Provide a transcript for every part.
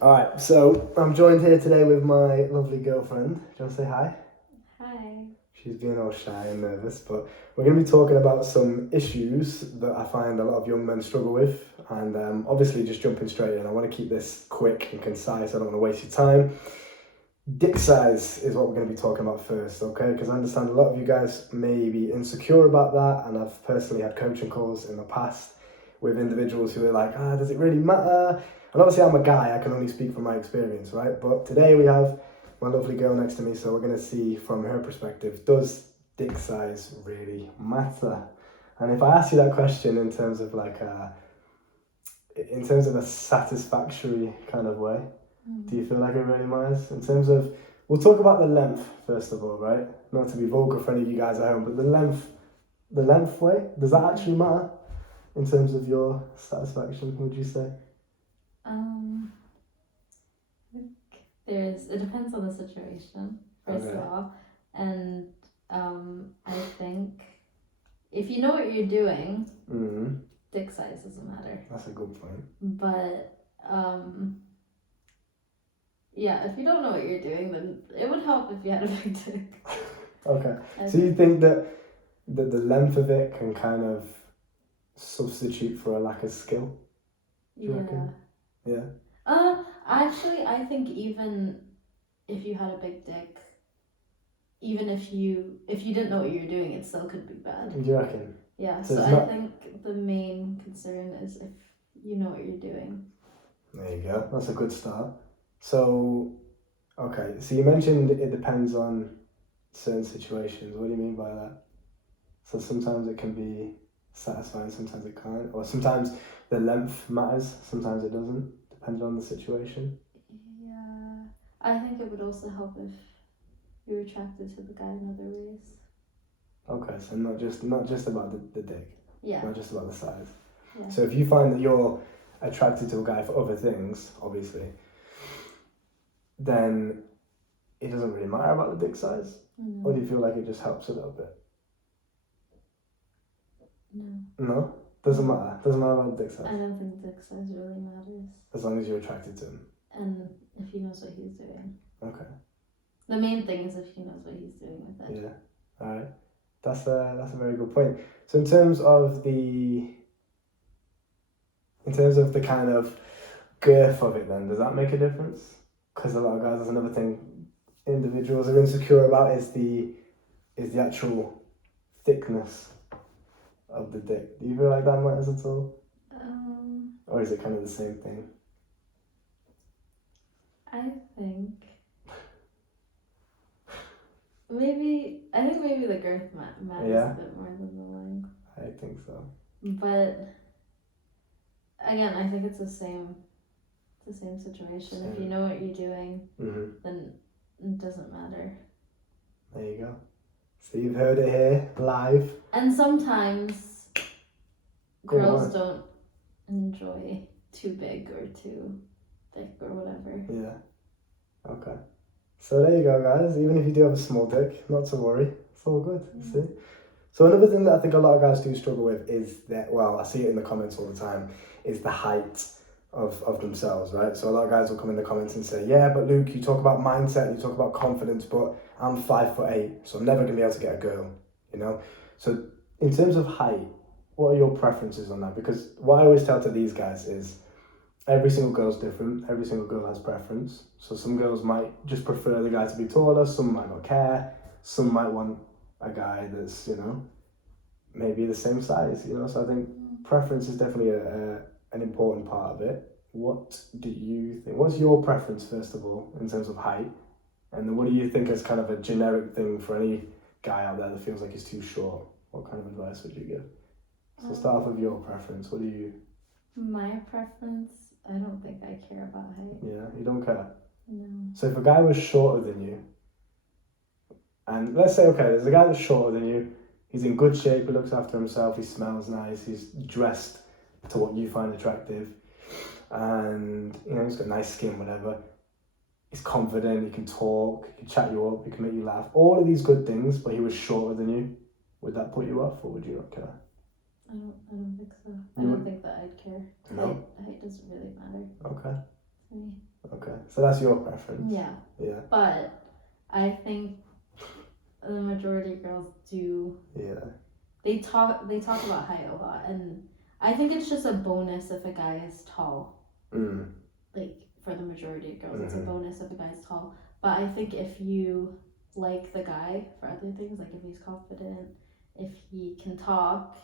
Alright, so I'm joined here today with my lovely girlfriend. Do you want to say hi? Hi. She's being all shy and nervous, but we're going to be talking about some issues that I find a lot of young men struggle with. And obviously, just jumping straight in, I want to keep this quick and concise. I don't want to waste your time. Dick size is what we're going to be talking about first, okay? Because I understand a lot of you guys may be insecure about that, and I've personally had coaching calls in the past with individuals who are like, does it really matter? And obviously I'm a guy, I can only speak from my experience, right? But today we have my lovely girl next to me, so we're going to see from her perspective, does dick size really matter? And if I ask you that question in terms of in terms of a satisfactory kind of way, do you feel like it really matters? In terms of, we'll talk about the length first of all, right? Not to be vulgar for any of you guys at home, but the length way, does that actually matter in terms of your satisfaction, would you say? It depends on the situation, first of all. And I think if you know what you're doing, dick size doesn't matter. That's a good point. But yeah, if you don't know what you're doing, then it would help if you had a big dick. Okay. So you think that the length of it can kind of substitute for a lack of skill? Do you reckon? Yeah. Actually, I think even if you had a big dick, even if you didn't know what you were doing, it still could be bad. Do you reckon? Yeah. So I think the main concern is if you know what you're doing. There you go. That's a good start. So, okay. So you mentioned it depends on certain situations. What do you mean by that? So sometimes it can be satisfying, sometimes it can't, or sometimes the length matters, sometimes it doesn't, depending on the situation. Yeah, I think it would also help if you're attracted to the guy in other ways. Okay, so not just about the dick. Yeah. Not just about the size. Yeah. So if you find that you're attracted to a guy for other things, obviously, then it doesn't really matter about the dick size? No. Or do you feel like it just helps a little bit? No. No? Doesn't matter? Doesn't matter about the dick size? I don't think dick size really matters. As long as you're attracted to him? And if he knows what he's doing. Okay. The main thing is if he knows what he's doing with it. Yeah. Alright. That's a very good point. So in terms of the kind of girth of it then, does that make a difference? Because a lot of guys, that's another thing individuals are insecure about is the actual thickness of the dick. Do you feel like that matters at all? Or is it kind of the same thing? I think maybe the girth matters a bit more than the length. I think so. But again, I think it's the same situation. If you know what you're doing, then it doesn't matter. There you go. So you've heard it here live. And sometimes girls don't enjoy too big or too thick or whatever. Yeah. Okay. So there you go, guys. Even if you do have a small dick, not to worry. It's all good. See? So another thing that I think a lot of guys do struggle with is that, well, I see it in the comments all the time, is the height of themselves, right? So a lot of guys will come in the comments and say, yeah, but Luke, you talk about mindset, you talk about confidence, but I'm 5'8", so I'm never gonna be able to get a girl, you know? So in terms of height, what are your preferences on that? Because what I always tell to these guys is every single girl's different, every single girl has preference. So some girls might just prefer the guy to be taller, some might not care, some might want a guy that's, you know, maybe the same size, you know? So I think preference is definitely an important part of it. What do you think? What's your preference, first of all, in terms of height? And then what do you think is kind of a generic thing for any guy out there that feels like he's too short? What kind of advice would you give? So start off with your preference. What do you... My preference, I don't think I care about height. Yeah, you don't care? No. So if a guy was shorter than you, and let's say, okay, there's a guy that's shorter than you, he's in good shape, he looks after himself, he smells nice, he's dressed to what you find attractive, and, you know, he's got nice skin, whatever. He's confident, he can talk, he can chat you up, he can make you laugh. All of these good things, but he was shorter than you. Would that put you off, or would you not care? I don't think so. I don't think that I'd care. No? Height doesn't really matter. Okay. To me. Okay. So that's your preference. Yeah. Yeah. But I think the majority of girls do. Yeah. They talk about height a lot, and I think it's just a bonus if a guy is tall. Like for the majority of girls, it's a bonus if a guy's tall. But I think if you like the guy for other things, like if he's confident, if he can talk,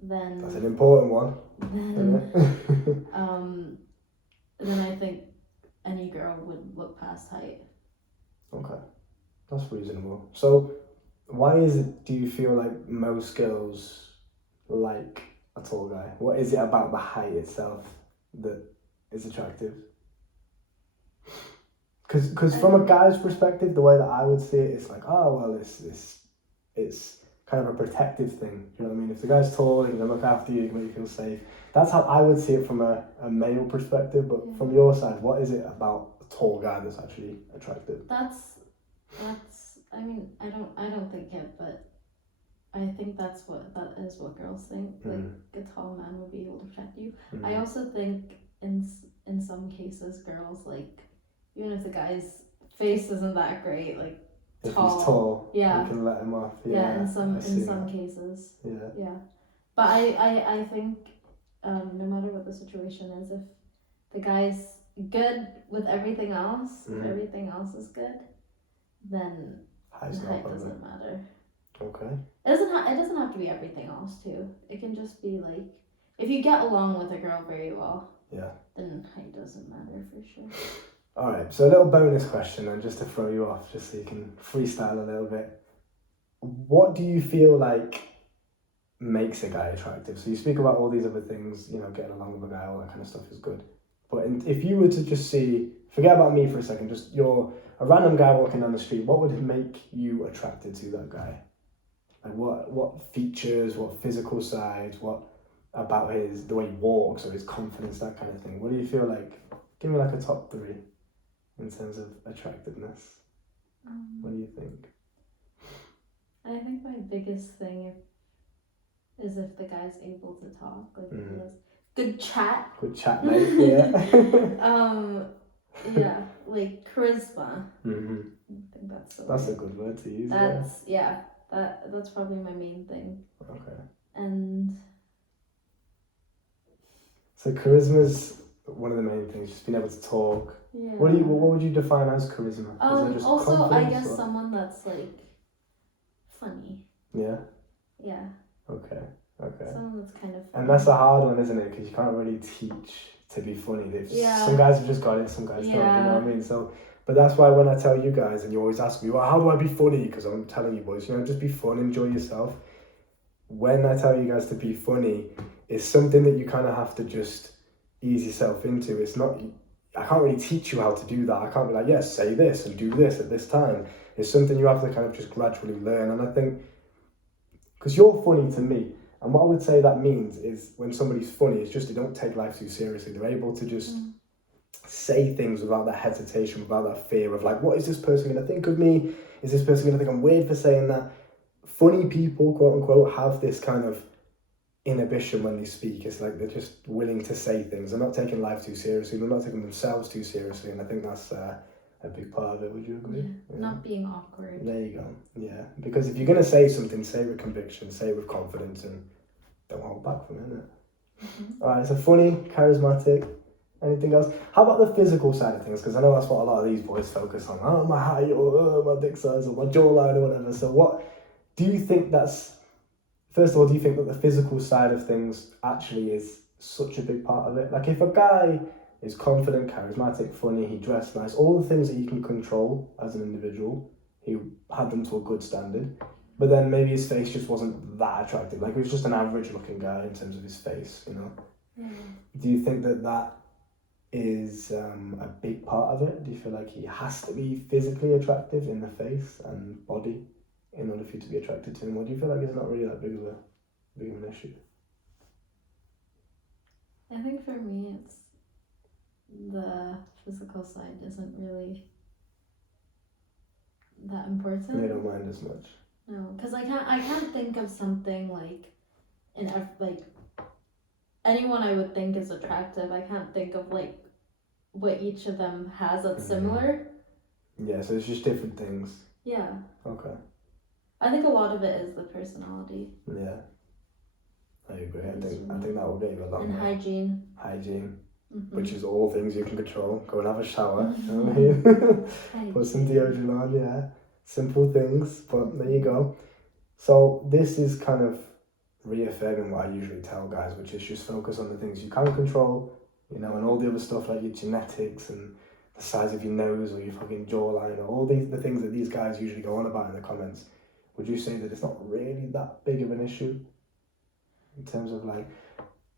then that's an important one. Then I think any girl would look past height. Okay, that's reasonable. So, why is it? Do you feel like most girls like a tall guy? What is it about the height itself that is attractive? Because from a guy's perspective, the way that I would see it, it's like, oh well, it's kind of a protective thing. You know what I mean? If the guy's tall, he can look after you, he can make you feel safe. That's how I would see it from a male perspective. But from your side, what is it about a tall guy that's actually attractive? That's. I mean, I don't think it, but I think that is what girls think. Like a tall man will be able to attract you. I also think in some cases, girls like, even if the guy's face isn't that great, like if tall, he's tall, yeah, you can let him off. Yeah, in some cases. Yeah. But I think no matter what the situation is, if the guy's good with everything else, if everything else is good, then height doesn't matter. Okay. It doesn't have to be everything else too. It can just be like, if you get along with a girl very well, then height doesn't matter for sure. All right, so a little bonus question then, just to throw you off, just so you can freestyle a little bit. What do you feel like makes a guy attractive? So you speak about all these other things, you know, getting along with a guy, all that kind of stuff is good. But if you were to just see, forget about me for a second, just you're a random guy walking down the street, what would make you attracted to that guy? Like what features, what physical sides, what about the way he walks or his confidence, that kind of thing? What do you feel like? Give me like a top 3 in terms of attractiveness. What do you think? I think my biggest thing is if the guy's able to talk, like if he has good chat. Good chat, mate. Yeah. Yeah, like charisma. I think that's a good word to use. That's probably my main thing. Okay. And so charisma's one of the main things, just being able to talk. Yeah. What would you define as charisma? Also, I guess someone that's like funny. Yeah. Yeah. Okay. Someone that's kind of funny. And that's a hard one, isn't it? Because you can't really teach to be funny. Some guys have just got it, some guys don't. You know what I mean? So, but that's why when I tell you guys, and you always ask me, well, how do I be funny? Because I'm telling you boys, just be fun, enjoy yourself. When I tell you guys to be funny, it's something that you kind of have to just ease yourself into. It's not, I can't really teach you how to do that. I can't be like, yes, say this and do this at this time. It's something you have to kind of just gradually learn. And I think, because you're funny to me, and what I would say that means is when somebody's funny, it's just they don't take life too seriously. They're able to just say things without that hesitation, without that fear of like, what is this person going to think of me? Is this person going to think I'm weird for saying that? Funny people, quote unquote, have this kind of inhibition when they speak. It's like they're just willing to say things. They're not taking life too seriously. They're not taking themselves too seriously. And I think that's a big part of it. Would you agree? Yeah. Not being awkward. There you go. Yeah. Because if you're going to say something, say it with conviction, say it with confidence, and don't hold back from it, innit? All right, so funny, charismatic. Anything else? How about the physical side of things? Because I know that's what a lot of these boys focus on. Oh, my height, or my dick size, or my jawline, or whatever. So what do you think first of all, do you think that the physical side of things actually is such a big part of it? Like if a guy is confident, charismatic, funny, he dressed nice, all the things that you can control as an individual, he had them to a good standard, but then maybe his face just wasn't that attractive. Like he was just an average looking guy in terms of his face, Yeah. Do you think that is a big part of it? Do you feel like he has to be physically attractive in the face and body in order for you to be attracted to him, or do you feel like it's not really that big of an issue? I think for me, it's the physical side isn't really that important. They don't mind as much. No, because I can't think of something like like anyone I would think is attractive. I can't think of like what each of them has that's similar. Yeah, so it's just different things. Yeah. Okay. I think a lot of it is the personality. Yeah. I agree. I think that will get you a lot and more. Hygiene. Which is all things you can control. Go and have a shower. You know what I mean? Put some deodorant on, yeah. Simple things, but there you go. So this is kind of reaffirming what I usually tell guys, which is just focus on the things you can control, you know, and all the other stuff like your genetics and the size of your nose or your fucking jawline, or all the things that these guys usually go on about in the comments. Would you say that it's not really that big of an issue in terms of like?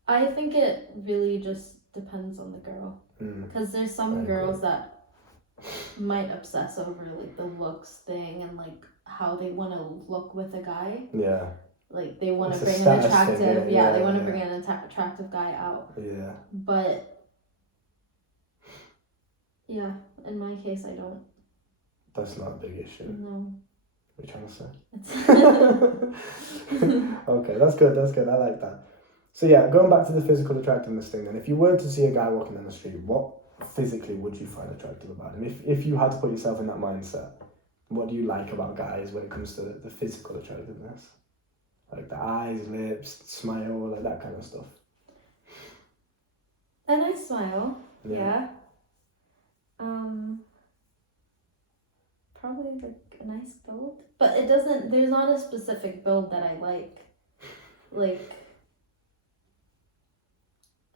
I think it really just depends on the girl, because there's some girls that might obsess over like the looks thing and like how they want to look with a guy. Yeah. Like they want to bring an attractive, they want to bring an attractive guy out. Yeah. But yeah, in my case, I don't. That's not a big issue. No. What are you trying to say? Okay, that's good. I like that. So yeah, going back to the physical attractiveness thing then, if you were to see a guy walking down the street, what physically would you find attractive about him? If you had to put yourself in that mindset, what do you like about guys when it comes to the physical attractiveness? Like the eyes, lips, smile, like that kind of stuff. A nice smile, yeah. Probably like a nice build, but there's not a specific build that I like. Like,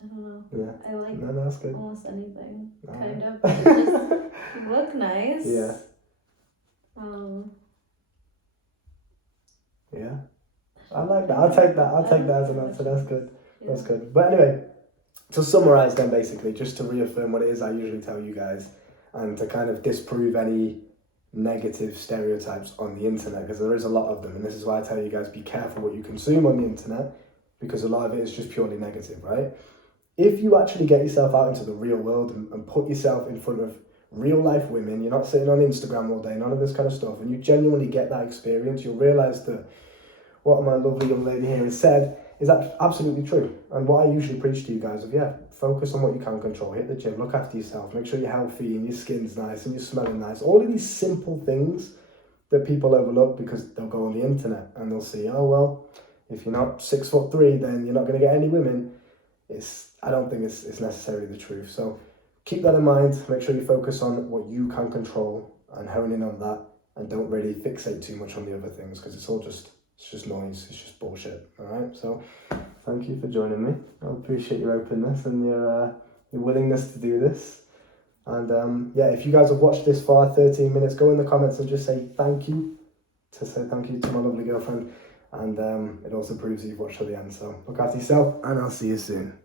I don't know. Yeah. I like that's good. Almost anything, kind of. Just look nice. Yeah. Yeah. I like that. I'll take that as an answer. That's good. Yeah. That's good. But anyway, to summarise then, basically, just to reaffirm what it is I usually tell you guys, and to kind of disprove any negative stereotypes on the internet, because there is a lot of them, and this is why I tell you guys, be careful what you consume on the internet, because a lot of it is just purely negative, right? If you actually get yourself out into the real world and put yourself in front of real life women, you're not sitting on Instagram all day, none of this kind of stuff, and you genuinely get that experience, you'll realise that what my lovely young lady here has said is absolutely true. And what I usually preach to you guys of, focus on what you can control, hit the gym, look after yourself, make sure you're healthy and your skin's nice and you're smelling nice. All of these simple things that people overlook because they'll go on the internet and they'll see, oh, well, if you're not 6'3", then you're not going to get any women. I don't think it's necessarily the truth. So keep that in mind. Make sure you focus on what you can control and hone in on that, and don't really fixate too much on the other things, because it's just noise. It's just bullshit. All right. So thank you for joining me. I appreciate your openness and your willingness to do this. And if you guys have watched this far, 13 minutes, go in the comments and just say thank you. To my lovely girlfriend. And it also proves that you've watched till the end. So look after yourself, and I'll see you soon.